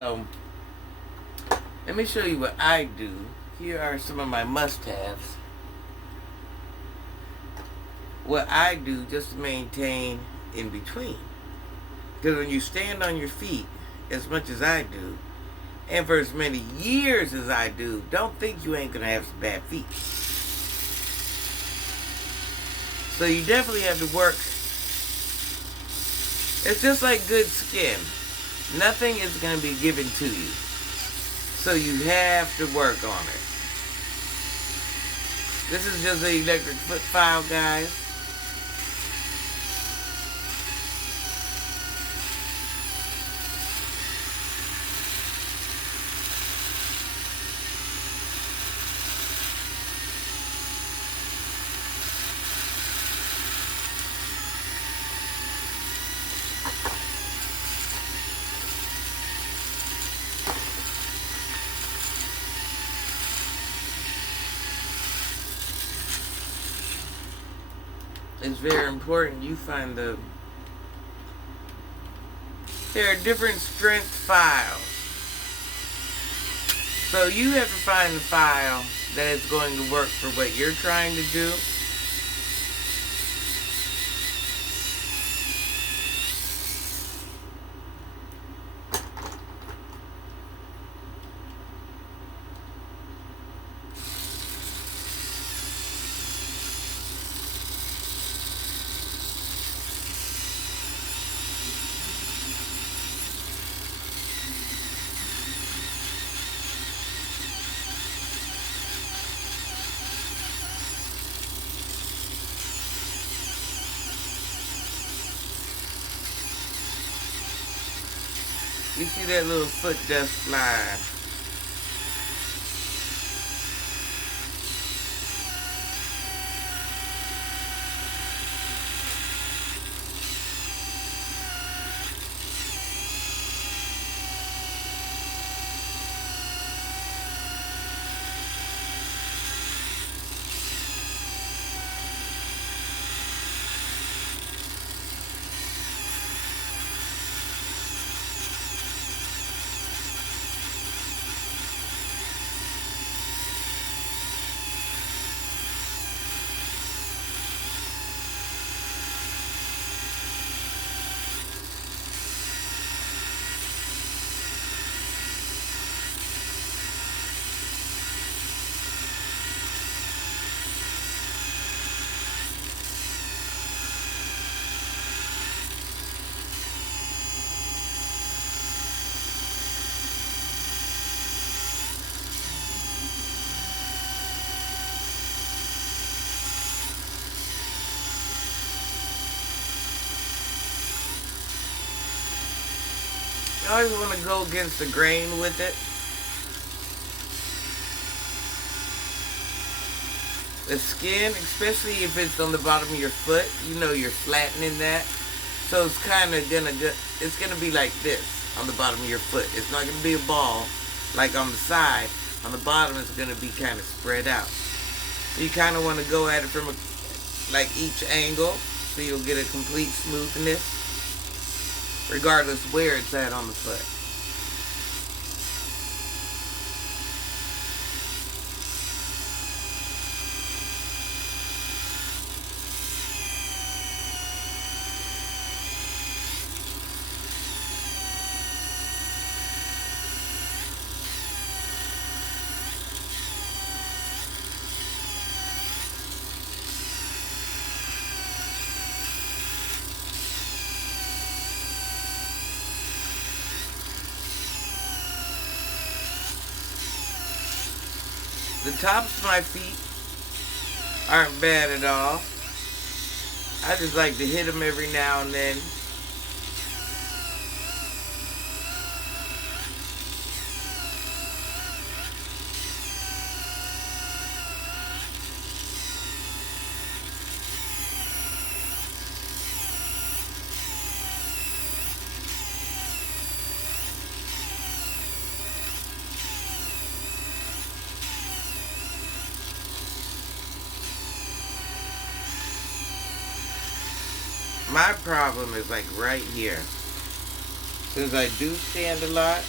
So, let me show you what I do. Here are some of my must-haves. What I do just to maintain in between. Because when you stand on your feet, as much as I do, and for as many years as I do, don't think you ain't going to have some bad feet. So you definitely have to work. It's just like good skin. Nothing is going to be given to you. So you have to work on it. This is just an electric foot file, guys. It's very important you find there are different strength files. So you have to find the file that is going to work for what you're trying to do. You see that little foot dust fly. You always want to go against the grain with it. The skin, especially if it's on the bottom of your foot, you know you're flattening that. So it's kind of it's gonna be like this on the bottom of your foot. It's not gonna be a ball like on the side. On the bottom, it's gonna be kind of spread out. You kind of want to go at it from like each angle, so you'll get a complete smoothness, regardless where it's at on the foot. The tops of my feet aren't bad at all. I just like to hit them every now and then. My problem is like right here. Since I do stand a lot,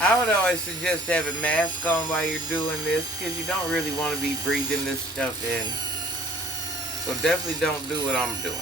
I would always suggest to have a mask on while you're doing this because you don't really want to be breathing this stuff in. So definitely don't do what I'm doing.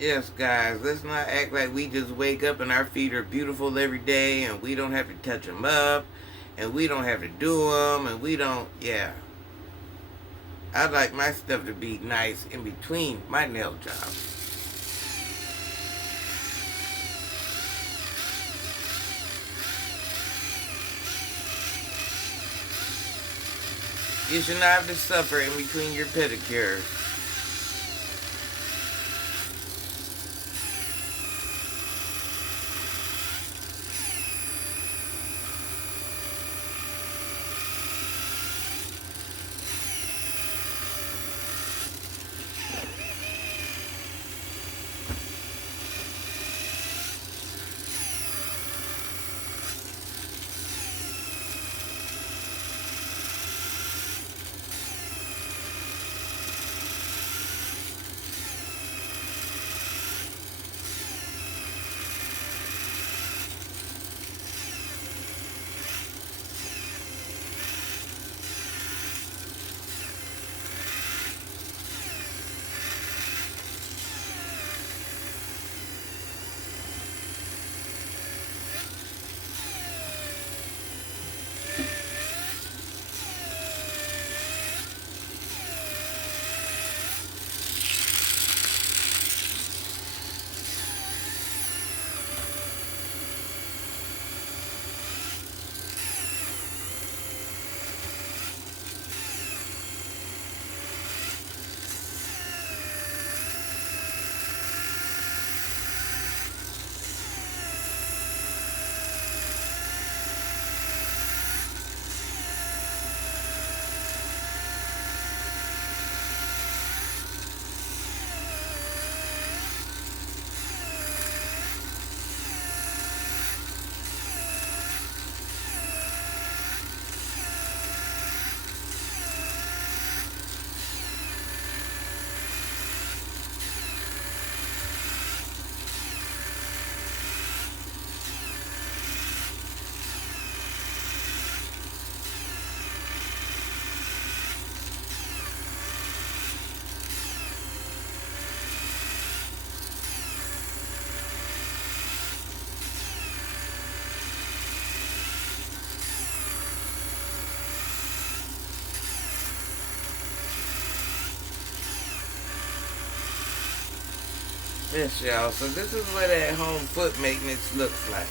Yes, guys, let's not act like we just wake up and our feet are beautiful every day and we don't have to touch them up and we don't have to do them and we don't, yeah. I'd like my stuff to be nice in between my nail jobs. You should not have to suffer in between your pedicures. Yes, y'all. So this is what at home foot maintenance looks like.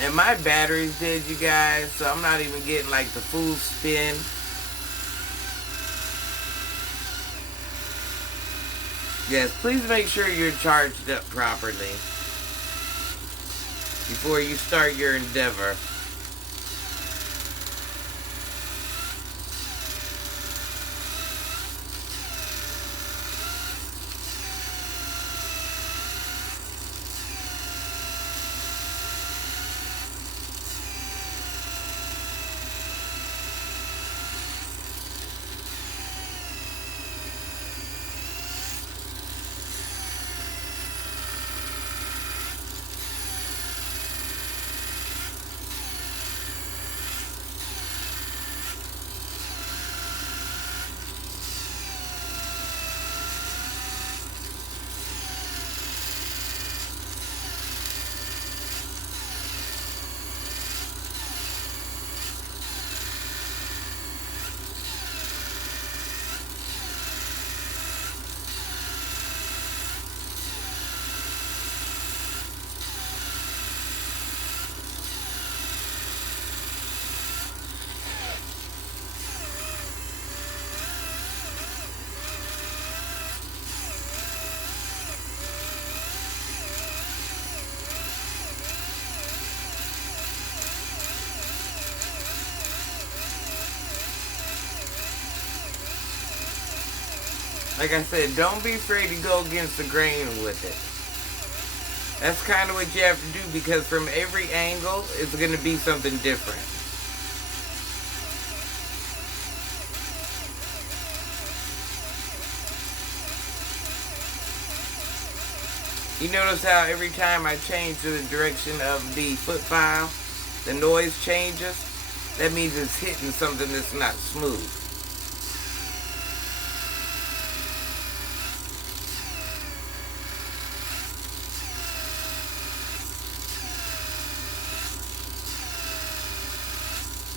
And my battery's dead, you guys, so I'm not even getting like the full spin. Yes, please make sure you're charged up properly before you start your endeavor. Like I said, don't be afraid to go against the grain with it. That's kind of what you have to do, because from every angle, it's going to be something different. You notice how every time I change the direction of the foot file, the noise changes? That means it's hitting something that's not smooth.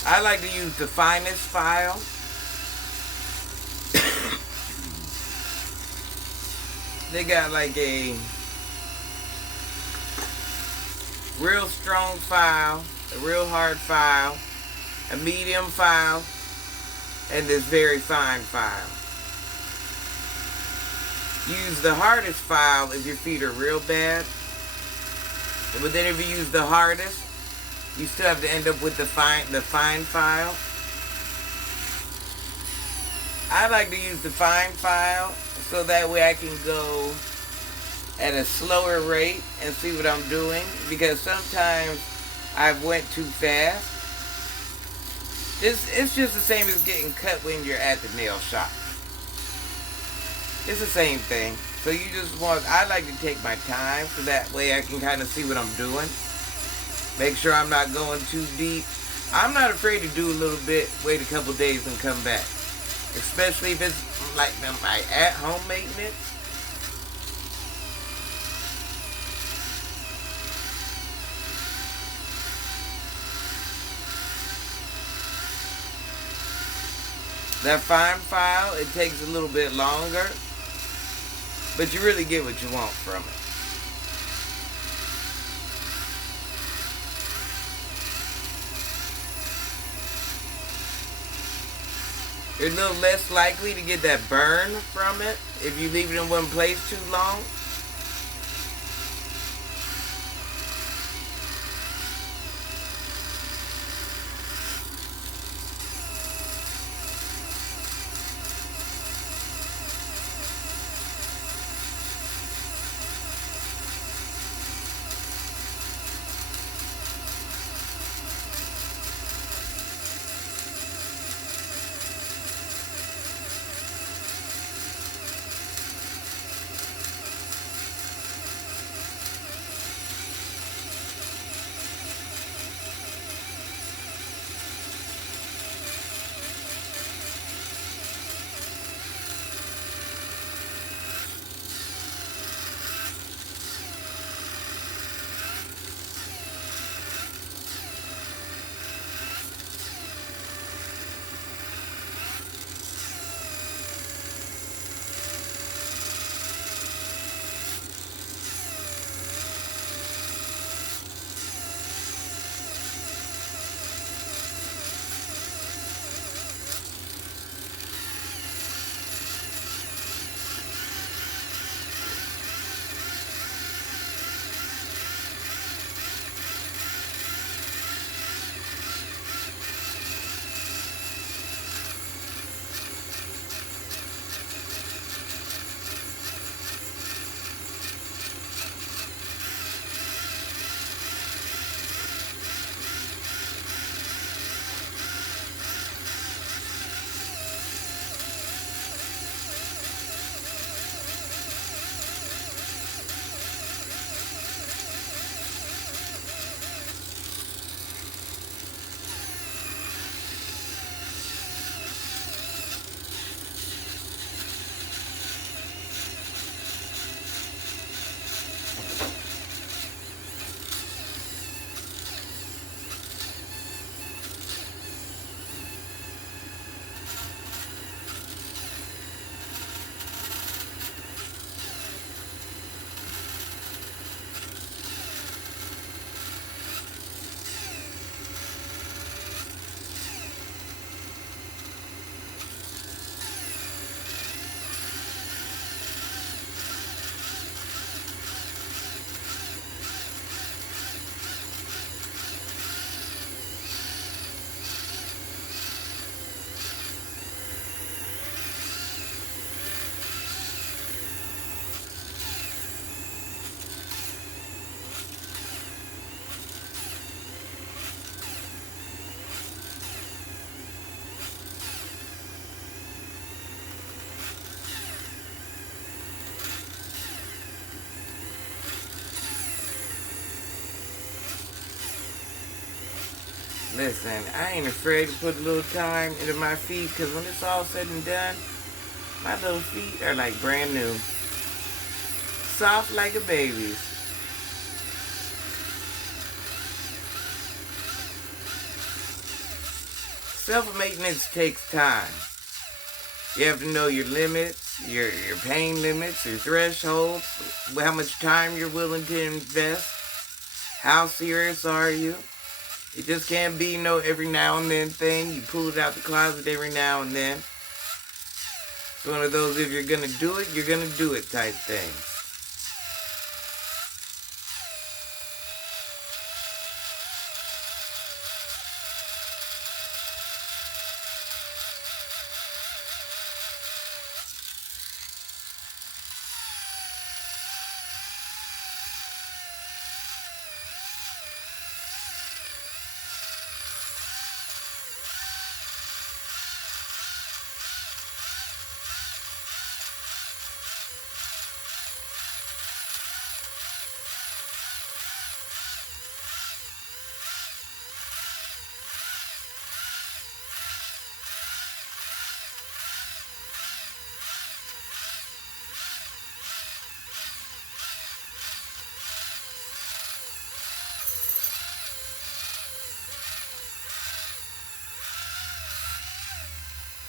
I like to use the finest file. They got like a real strong file, a real hard file, a medium file, and this very fine file. Use the hardest file if your feet are real bad. But then if you use the hardest, you still have to end up with the fine file. I like to use the fine file so that way I can go at a slower rate and see what I'm doing, because sometimes I went too fast. It's just the same as getting cut when you're at the nail shop. It's the same thing. So you just want, I like to take my time so that way I can kind of see what I'm doing. Make sure I'm not going too deep. I'm not afraid to do a little bit, wait a couple days and come back. Especially if it's like my at-home maintenance. That fine file, it takes a little bit longer, but you really get what you want from it. You're a little less likely to get that burn from it if you leave it in one place too long. Listen, I ain't afraid to put a little time into my feet because when it's all said and done, my little feet are like brand new. Soft like a baby's. Self-maintenance takes time. You have to know your limits, your pain limits, your thresholds, how much time you're willing to invest, how serious are you. It just can't be no every now and then thing. You pull it out the closet every now and then. It's one of those, if you're going to do it, you're going to do it type things.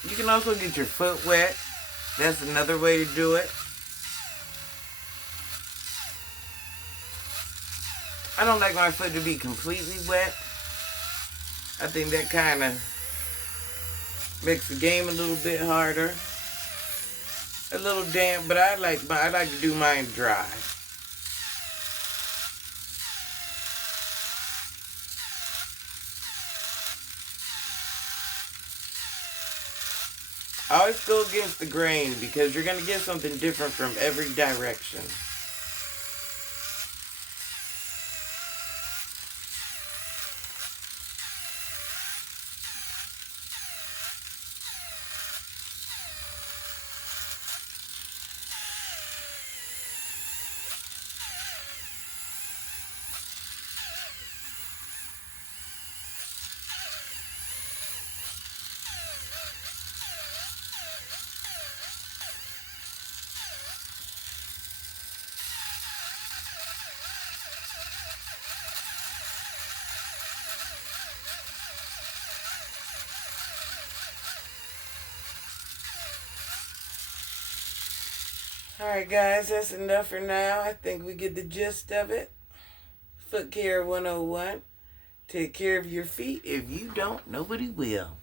You can also get your foot wet. That's another way to do it. I don't like my foot to be completely wet. I think that kind of makes the game a little bit harder. A little damp, but I like to do mine dry. Always go against the grain because you're going to get something different from every direction. Alright guys, that's enough for now. I think we get the gist of it. Foot Care 101. Take care of your feet. If you don't, nobody will.